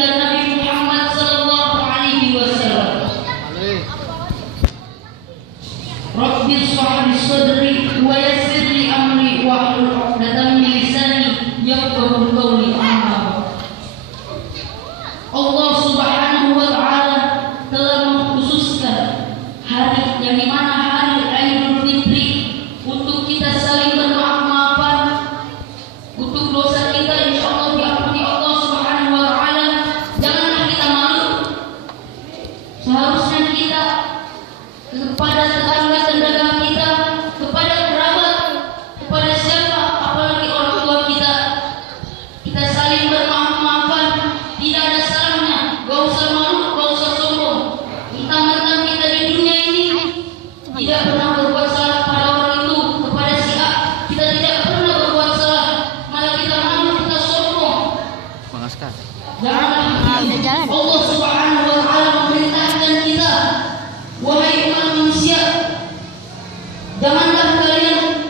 baginda Nabi Muhammad sallallahu alaihi wasallam. Rabbi shrah li sadri wa yassir li amri wahlul 'uqdatam min lisani yafqahu qawli. Allah Subhanahu wa taala telah mengkhususkan hari yang dimana hari Idul Fitri untuk kita saling bermaaf-maafan, untuk dosa kita insyaallah diampuni Allah Subhanahu wa taala. Janganlah kita malu. Seharusnya kita kepada tetangga-tetangga kita, kepada kerabat, kepada siapa, apalagi orang tua kita, kita saling bermaaf-maafan. Tidak ada salahnya, gak usah malu, gak usah sombong. Mentang-mentang kita di dunia ini tidak pernah berbuat salah pada orang itu, kepada si A kita tidak pernah berbuat salah, malah kita malu, kita sombong. Janganlah. Allah Subhanahu wa taala memerintahkan kita, wahai umat manusia, janganlah kalian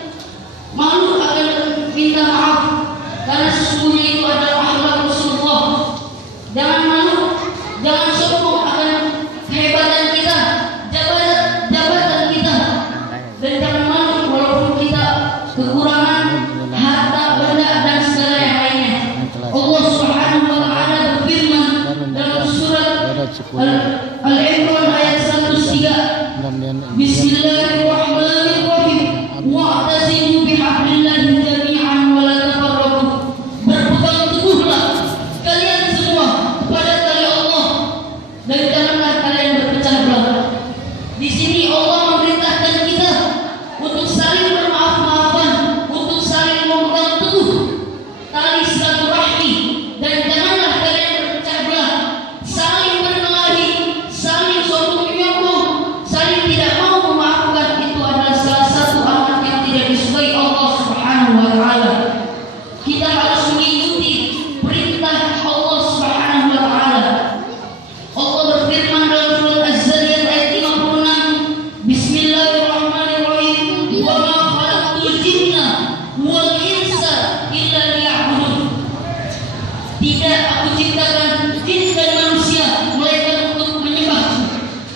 malu akan minta maaf, karena sesungguhnya itu adalah akhlak Rasulullah. Jangan malu, jangan sombong akan kehebatan kita, jabatan kita, dan jangan malu walaupun kita kekurangan harta, benda dan segala yang lainnya. Allah Subhanahu wa taala berfirman dalam surat Al-Imran ayat 103, Bismillahirrahmanirrahim. Wa'tasimu bihablillahi jami'an wa la tafarraqu. Berpegang teguhlah kalian semua kepada tali Allah dan janganlah kalian berpecah belah. Di sini Allah memerintahkan kita untuk saling bermaaf-maafan, untuk saling memegang teguh tali silaturahmi, dan janganlah kalian berpecah belah, saling berkelahi, saling sombong menyombong, saling tidak mau memaafkan. Itu adalah salah satu amal yang tidak disukai Allah Subhanahu wa taala. Kita harus mengikuti perintah Allah Subhanahu wa taala. Allah berfirman dalam surat Az-Zariyat ayat 56, Bismillahirrahmanirrahim. Wa ma khalaqtul jinna wal insa illa liya'budun. Tidak aku ciptakan jin dan manusia melainkan untuk menyembah,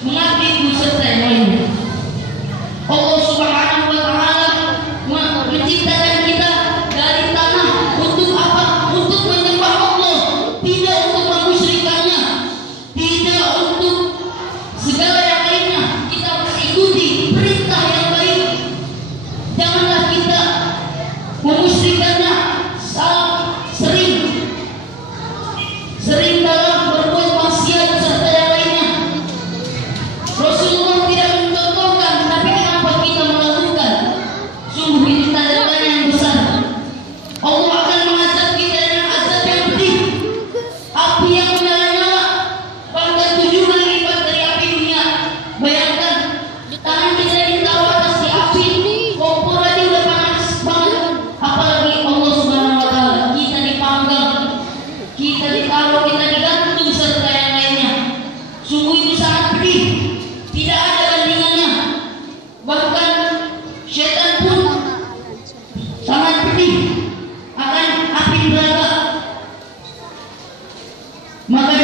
mengabdiku serta yang lainnya. Allah Subhanahu wa taala menciptakan kita dari tanah untuk apa? Untuk menyembah Allah, tidak untuk memusyrikannya, tidak untuk segala yang lainnya. Kita harus ikuti perintah yang baik. Janganlah kita memusyrikannya, sering dalam berbuat maksiat serta yang lainnya. Rasulullah tidak mencontohkan, tapi kenapa kita melakukan? Sungguh ini tanda-tanda yang besar. Allah akan mengazab kita dengan azab yang pedih, api yang menyala-nyala, bahkan 7 kali lipat dari api dunia. Bayangkan, tangan kita ditaruh atas di api, kompor aja udah panas banget, apalagi Allah Subhanahu wa taala. Kita dipanggang, kita ditaruh, kita digantung serta yang lainnya. Sungguh itu sangat pedih, tidak ada bandingannya. Bahkan syaitan pun sangat pedih akan api neraka. Maka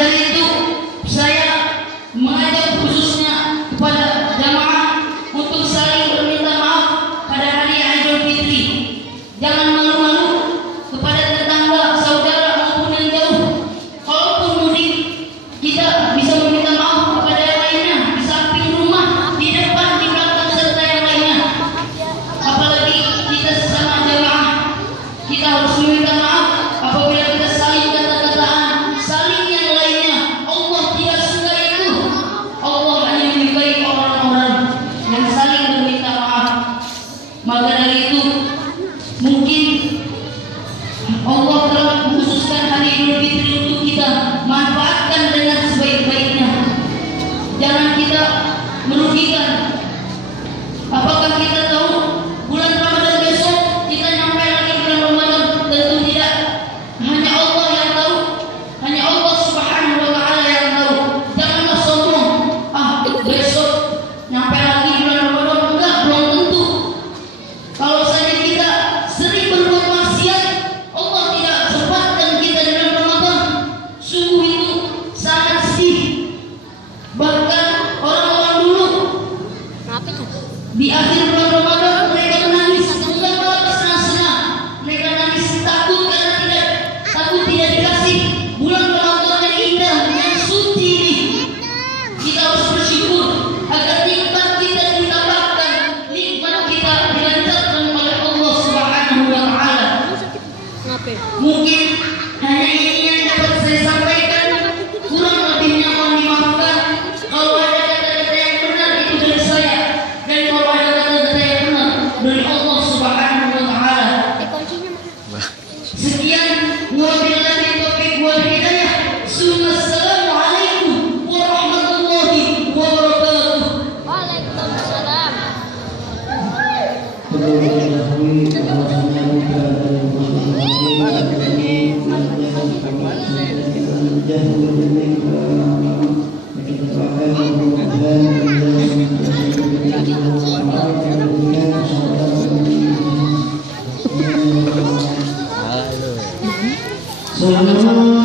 Salam